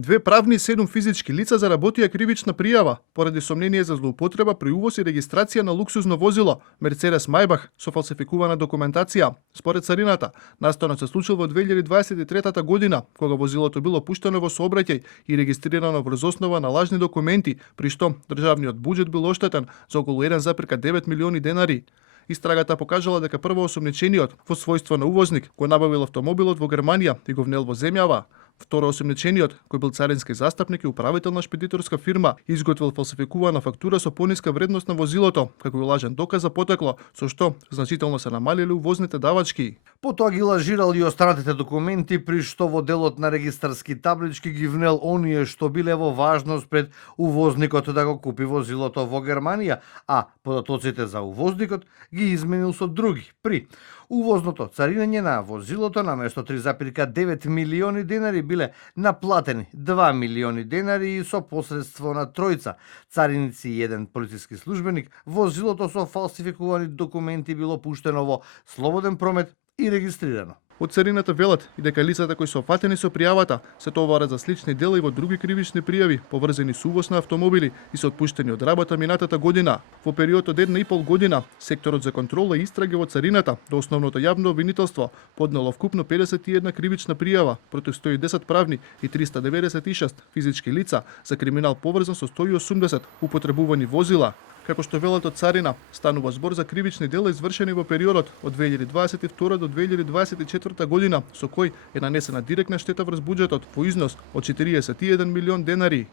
2 правни и 7 физички лица заработија кривична пријава поради сомнение за злоупотреба при увоз и регистрација на луксузно возило Мерцедес Мајбах со фалсификувана документација. Според царината, настанот се случил во 2023 година, кога возилото било пуштено во сообраќај и регистрирано врз основа на лажни документи, при што државниот буџет бил оштетен за околу 1,9 милиони денари. Истрагата покажала дека првоосомничениот во својство на увозник го набавил автомобилот во Германија и го внел во земјава. Второосомничениот, кој бил царински застапник и управител на шпедиторска фирма, изготвил фалсификувана фактура со пониска вредност на возилото, како и лажен доказ за потекло, со што значително се намалиле увозните давачки. Потоа ги лажирал и останатите документи, при што во делот на регистарски таблички ги внел оние што биле во важност пред увозникот да го купи возилото во Германија, а податоците за увозникот ги изменил со други. При увозното царинење на возилото наместо 3,9 милиони денари биле наплатени 2 милиони денари и со посредство на тројца цариници и еден полициски службеник, возилото со фалсификувани документи било пуштено во слободен промет и регистрирано. Од царината велат и дека лицата кои се опфатени со пријавата се товарат за слични дела и во други кривични пријави поврзани со увоз на автомобили и се отпуштени од работа минатата година. Во период од 1,5 година, секторот за контрола и истраги во царината до основното јавно обвинителство поднело вкупно 51 кривична пријава против 110 правни и 396 физички лица за криминал поврзан со 180 употребувани возила. Како што велат од царина, станува збор за кривични дела извршени во периодот од 2022 до 2024 година, со кој е нанесена директна штета врз буџетот во износ од 41 милион денари.